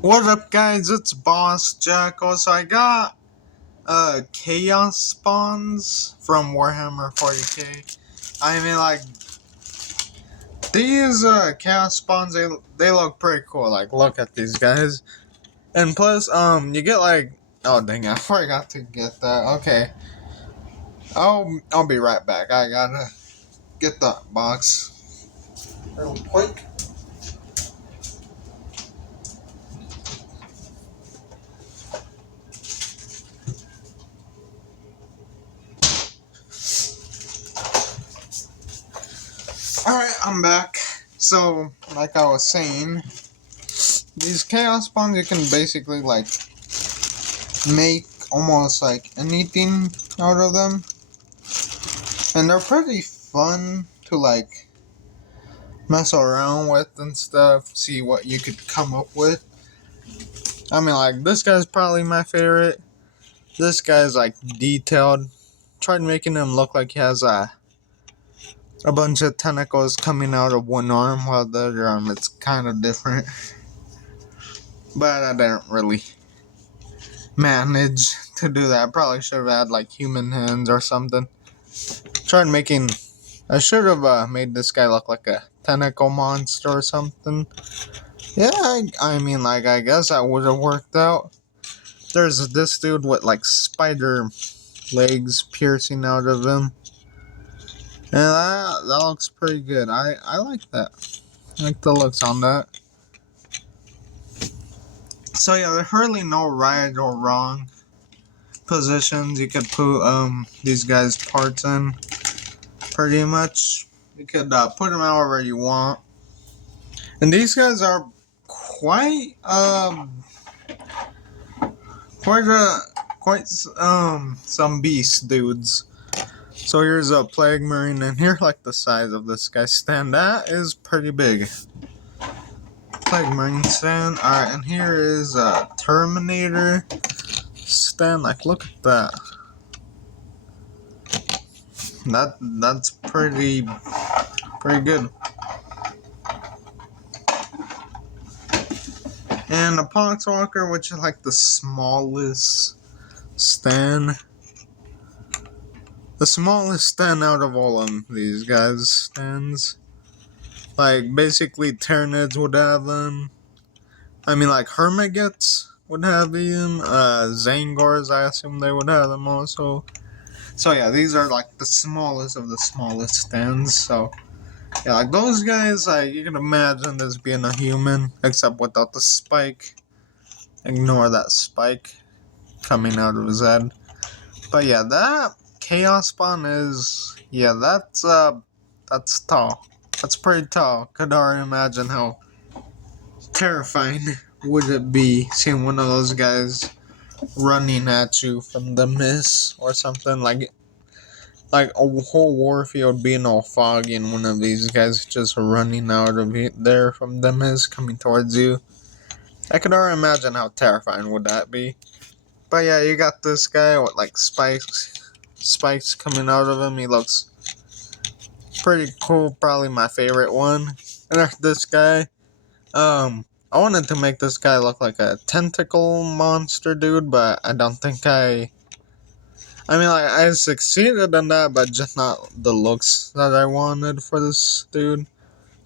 What up, guys? It's Boss Jackal. So I got chaos spawns from Warhammer 40k. I mean, like these chaos spawns, they look pretty cool. Like, look at these guys. And plus, you get like, oh dang, I forgot to get that. Okay, I'll be right back. I gotta get that box real quick. All right, I'm back. So, like I was saying, these chaos spawns you can basically like make almost like anything out of them, and they're pretty fun to like mess around with and stuff, see what you could come up with. I mean, like, this guy's probably my favorite. This guy's like detailed. Tried making him look like he has a bunch of tentacles coming out of one arm, while the other arm it's kind of different, but I didn't really manage to do that. I probably should have had like human hands or something. Tried making. I should have made this guy look like a tentacle monster or something. Yeah, I mean, like, I guess that would have worked out. There's this dude with like spider legs piercing out of him, and that looks pretty good. I like that. I like the looks on that. So yeah, there's hardly no right or wrong positions you could put these guys' parts in. Pretty much, you could put them however you want. And these guys are quite quite some beast dudes. So here's a plague marine, and here like the size of this guy's stand. That is pretty big. Plague marine stand. Alright, and here is a Terminator stand. Like, look at that. That's pretty good. And a Poxwalker, which is like the smallest stand. The smallest stand out of all of these guys' stands. Like, basically, Tyranids would have them. I mean, like, Hermagets would have them. Zangors, I assume they would have them also. So, yeah, these are, like, the smallest of the smallest stands. So, yeah, like, those guys, like, you can imagine this being a human, except without the spike. Ignore that spike coming out of his head. But, yeah, that chaos spawn is, yeah, that's tall. That's pretty tall. Could already imagine how terrifying would it be seeing one of those guys running at you from the mist or something, like a whole warfield being all foggy and one of these guys just running out of there from the mist coming towards you. I could already imagine how terrifying would that be. But yeah, you got this guy with like spikes coming out of him. He looks pretty cool, probably my favorite one. And there's this guy. I wanted to make this guy look like a tentacle monster dude, but I don't think I mean, like, I succeeded in that, but just not the looks that I wanted for this dude.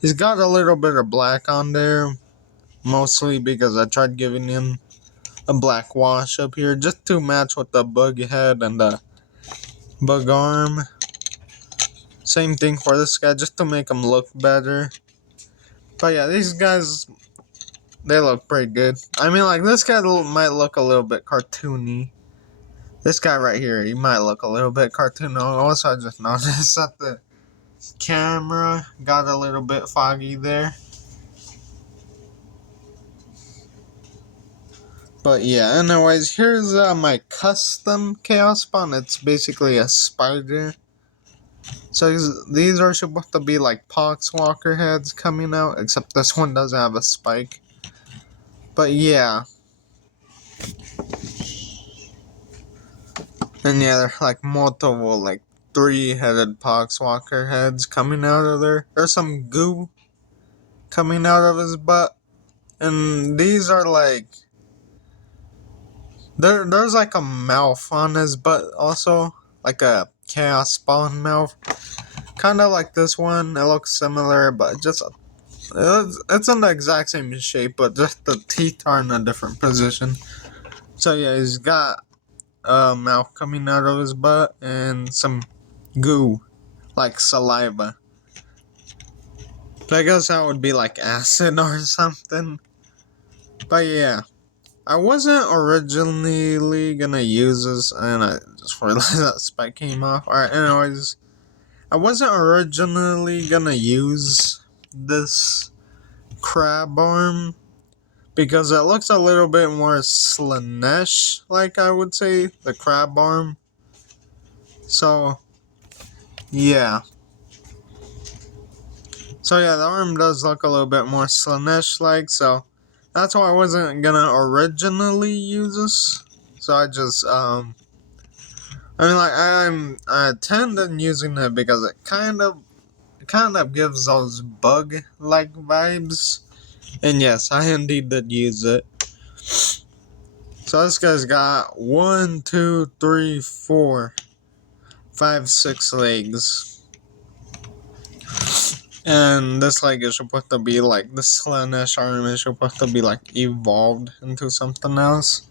He's got a little bit of black on there, mostly because I tried giving him a black wash up here just to match with the bug head and the bug arm. Same thing for this guy, just to make him look better. But yeah, these guys, they look pretty good. I mean, like, this guy might look a little bit cartoony. This guy right here, he might look a little bit cartoony. Also, I just noticed that the camera got a little bit foggy there. But yeah, anyways, here's my custom chaos spawn. It's basically a spider. So these are supposed to be like Poxwalker heads coming out, except this one doesn't have a spike. But yeah. And yeah, they're like multiple, like 3-headed Poxwalker heads coming out of there. There's some goo coming out of his butt. And these are like there's like a mouth on his butt also, like a chaos spawn mouth, kind of like this one. It looks similar, but just it's in the exact same shape, but just the teeth are in a different position. So yeah, he's got a mouth coming out of his butt and some goo, like saliva. So I guess that would be like acid or something. But yeah, I wasn't originally gonna use this, and I just realized that spike came off. Alright, anyways, I wasn't originally gonna use this crab arm because it looks a little bit more Slanesh, like I would say, the crab arm. So, yeah. So yeah, the arm does look a little bit more Slanesh like, so that's why I wasn't gonna originally use this. So I just I mean, like I intended using it because it kind of gives those bug like vibes, and yes, I indeed did use it. So this guy's got 1, 2, 3, 4, 5, 6 legs, and this leg is supposed to be like the Slanesh arm is supposed to be like evolved into something else.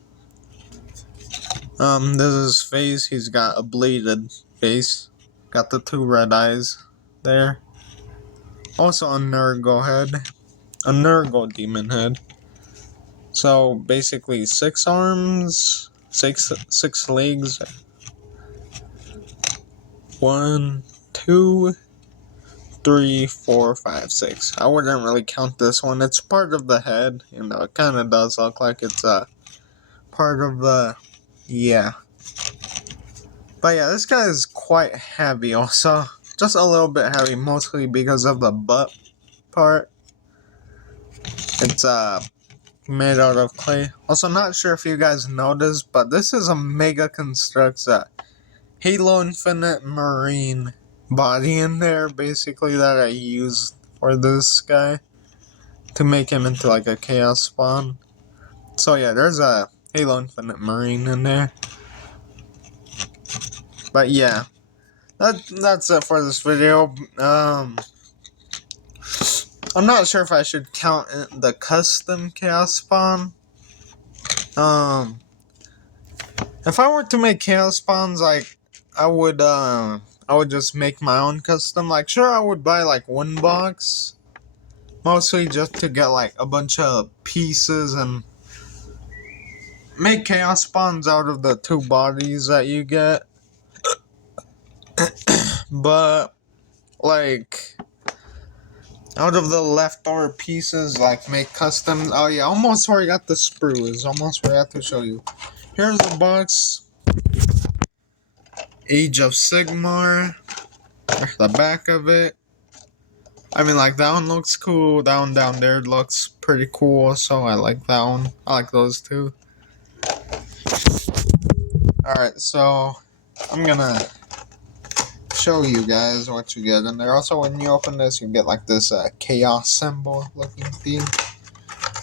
This is his face. He's got a bladed face. Got the 2 red eyes there. Also a Nurgle head. A Nurgle demon head. So basically 6 arms, six legs. 1, 2, 3, 4, 5, 6. I wouldn't really count this one. It's part of the head. You know, it kind of does look like it's part of the, yeah. But yeah, this guy is quite heavy also. Just a little bit heavy, mostly because of the butt part. It's made out of clay. Also, not sure if you guys noticed, but this is a Mega Constructs Halo Infinite Marine body in there, basically, that I used for this guy to make him into like a Chaos Spawn. So yeah, there's a Halo Infinite Marine in there. But yeah, that's it for this video. I'm not sure if I should count the custom Chaos Spawn. If I were to make Chaos Spawns, like, I would just make my own custom. Like, sure, I would buy, like, one box. Mostly just to get, like, a bunch of pieces and make Chaos Spawns out of the 2 bodies that you get. But, like, out of the leftover pieces, like, make customs. Oh, yeah, almost forgot the sprues. Almost forgot to show you. Here's a box. Age of Sigmar. The back of it. I mean, like, that one looks cool. That one down there looks pretty cool, so I like that one. I like those two. Alright, so I'm gonna show you guys what you get in there. Also, when you open this, you get like this chaos symbol looking thing.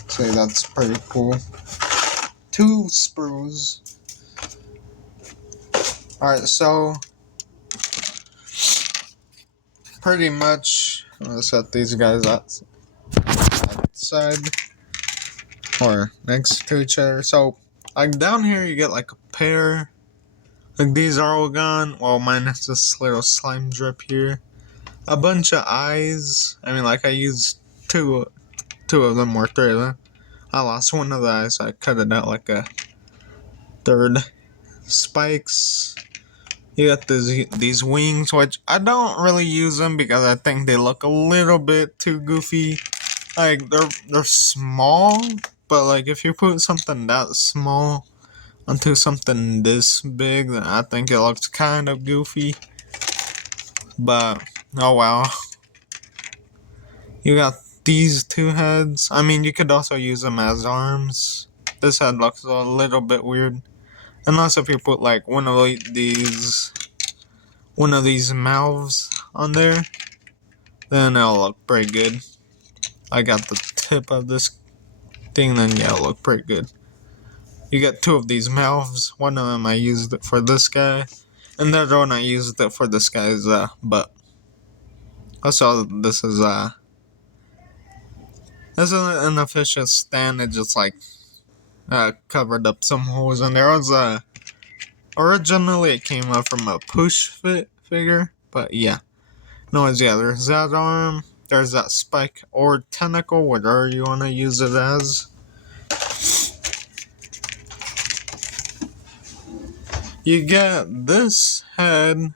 So that's pretty cool. 2 sprues. Alright, so pretty much I'm gonna set these guys outside or next to each other. So like down here you get like a pair. Like these are all gone. Well, minus this little slime drip here. A bunch of eyes. I mean, like I used two of them or 3 of them. I lost one of the eyes, so I cut it out like a 3rd. Spikes. You got these wings, which I don't really use them because I think they look a little bit too goofy. Like they're small, but like if you put something that small onto something this big, then I think it looks kind of goofy. But oh wow. You got these 2 heads. I mean, you could also use them as arms. This head looks a little bit weird. Unless if you put like one of these mouths on there, then it'll look pretty good. I got the tip of this thing, then yeah, it'll look pretty good. You get 2 of these mouths. One of them I used it for this guy, and the other one I used it for this guy's butt. Also, this is an inefficient stand. It just like covered up some holes, and there was originally it came up from a push fit figure, but yeah. No, yeah, there's that arm, there's that spike or tentacle, whatever you want to use it as. You get this head,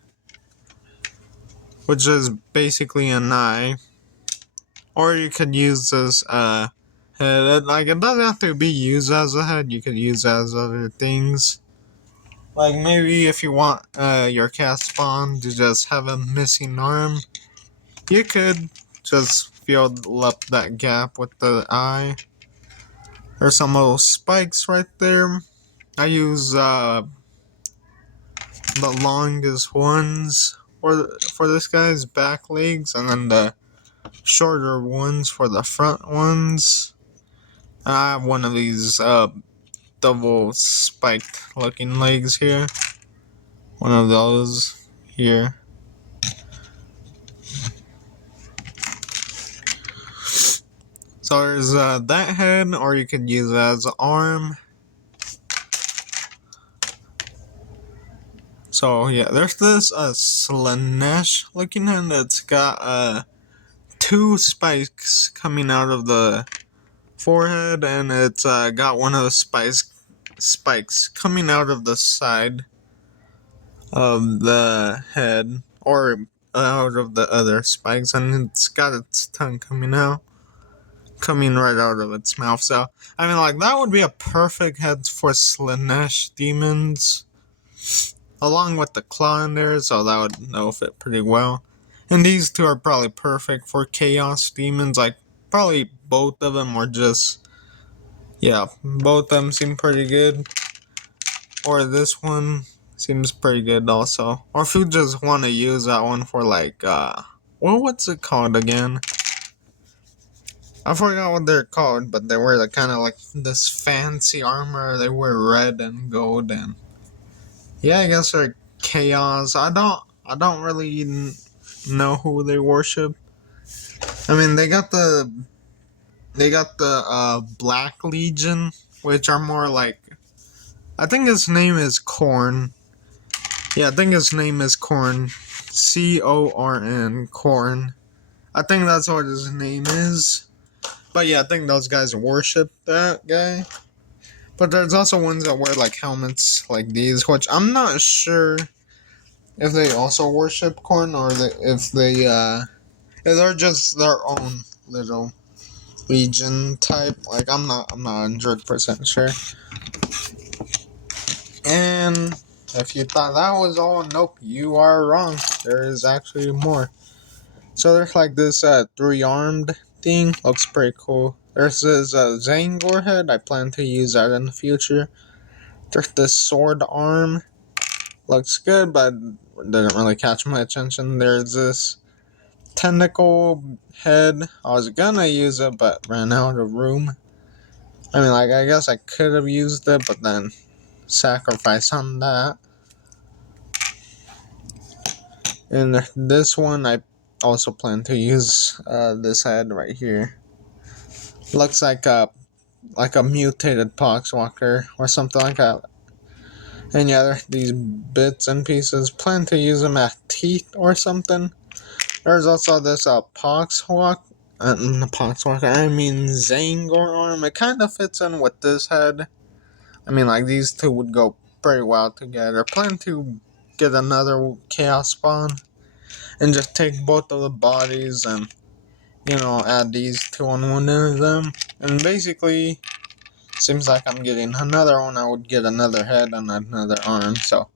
which is basically an eye, or you could use this head. Like, it doesn't have to be used as a head, you could use it as other things. Like, maybe if you want your cast spawn to just have a missing arm, you could just fill up that gap with the eye. There's some little spikes right there. I use the longest ones for this guy's back legs, and then the shorter ones for the front ones. I have one of these double spiked looking legs here. One of those here. So there's that head, or you could use it as an arm. So yeah, there's this Slanesh looking head that's got 2 spikes coming out of the forehead, and it's got one of the spikes coming out of the side of the head, or out of the other spikes, and it's got its tongue coming right out of its mouth. So I mean, like, that would be a perfect head for Slanesh demons, along with the claw in there, so that would fit pretty well. And these 2 are probably perfect for chaos demons. Like, probably both of them are just, yeah, both of them seem pretty good. Or this one seems pretty good also. Or if you just want to use that one for like, what's it called again? I forgot what they're called, but they wear kind of like this fancy armor. They wear red and gold, and yeah, I guess they're chaos. I don't really know who they worship. I mean, they got the Black Legion, which are more like, I think his name is Corn. Yeah, I think his name is Corn. Corn. Corn. I think that's what his name is. But yeah, I think those guys worship that guy. But there's also ones that wear like helmets like these, which I'm not sure if they also worship Corn, or if they're just their own little legion type. Like, I'm not 100% sure. And if you thought that was all, nope, you are wrong. There is actually more. So there's like this 3-armed thing. Looks pretty cool. There's this Zangor head. I plan to use that in the future. There's this sword arm. Looks good, but didn't really catch my attention. There's this tentacle head. I was gonna use it, but ran out of room. I mean, like, I guess I could have used it, but then sacrifice on that. And this one, I also plan to use this head right here. Looks like a mutated Poxwalker or something like that. And yeah, there's these bits and pieces. Plan to use them as teeth or something. There's also this Poxwalker. I mean Zangor arm. It kind of fits in with this head. I mean, like, these 2 would go pretty well together. Plan to get another chaos spawn and just take both of the bodies and, add these 2 on one of them. And basically, seems like I'm getting another one. I would get another head and another arm, so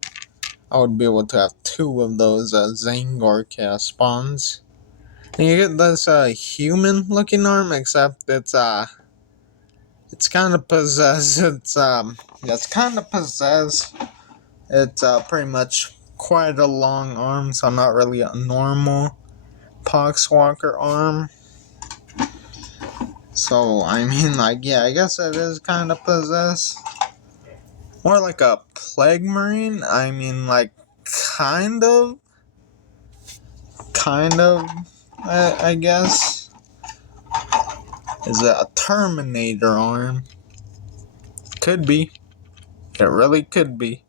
I would be able to have 2 of those Zangor chaos spawns. And you get this human-looking arm, except it's kind of possessed. It's kind of possessed. It's pretty much quite a long arm, so not really a normal Poxwalker arm. So, I mean, like, yeah, I guess it is kind of possessed. More like a plague marine. I mean, like, kind of. I guess. Is it a Terminator arm? Could be. It really could be.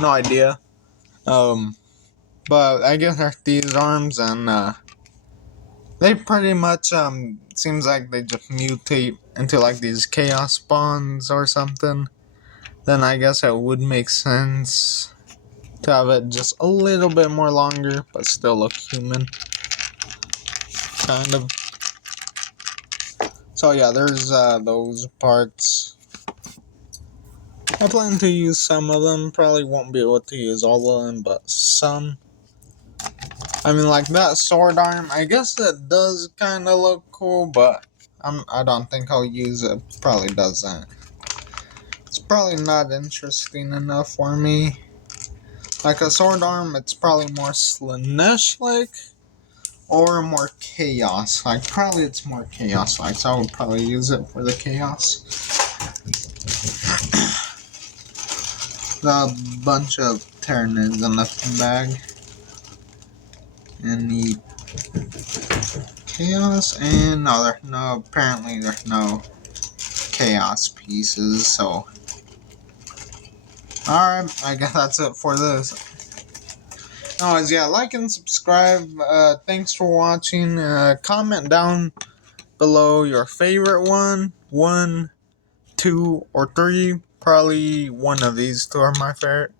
No idea. But I guess there's these arms, and they pretty much seems like they just mutate into like these chaos spawns or something. Then I guess it would make sense to have it just a little bit more longer, but still look human. Kind of. So yeah, there's those parts. I plan to use some of them. Probably won't be able to use all of them, but some. I mean, like that sword arm, I guess it does kind of look cool, but I don't think I'll use it. Probably doesn't. It's probably not interesting enough for me. Like a sword arm, it's probably more Slanesh-like, or more chaos. Like, probably it's more chaos-like, so I would probably use it for the chaos. A bunch of Tyranids in the bag. Any chaos? And no, apparently there's no chaos pieces, so. Alright, I guess that's it for this. Anyways, yeah, like and subscribe. Thanks for watching. Comment down below your favorite one, 2, or 3. Probably one of these two are my favorite.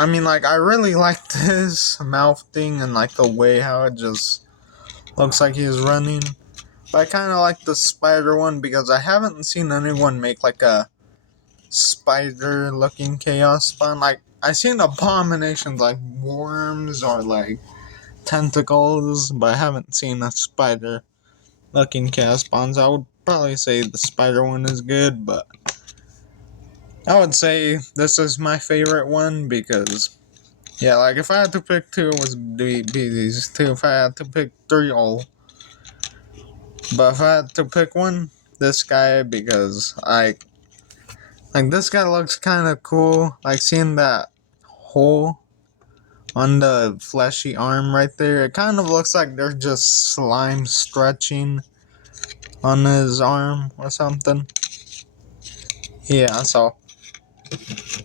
I mean, like, I really like this mouth thing and, like, the way how it just looks like he's running. But I kind of like the spider one because I haven't seen anyone make, like, a spider-looking chaos spawn. Like, I've seen abominations like worms or, like, tentacles, but I haven't seen a spider-looking chaos spawns. I would probably say the spider one is good, but I would say this is my favorite one because, yeah, like if I had to pick two, it would be these two. If I had to pick three, all. But if I had to pick one, this guy, because like this guy looks kind of cool. Like seeing that hole on the fleshy arm right there, it kind of looks like there's just slime stretching on his arm or something. Yeah, so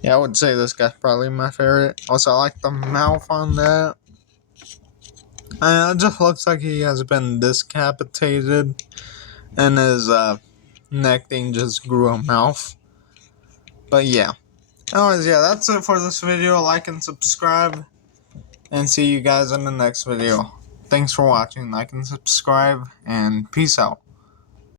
yeah, I would say this guy's probably my favorite. Also, I like the mouth on that. It just looks like he has been decapitated, and his neck thing just grew a mouth. But yeah. Anyways, yeah, that's it for this video. Like and subscribe, and see you guys in the next video. Thanks for watching. Like and subscribe, and peace out.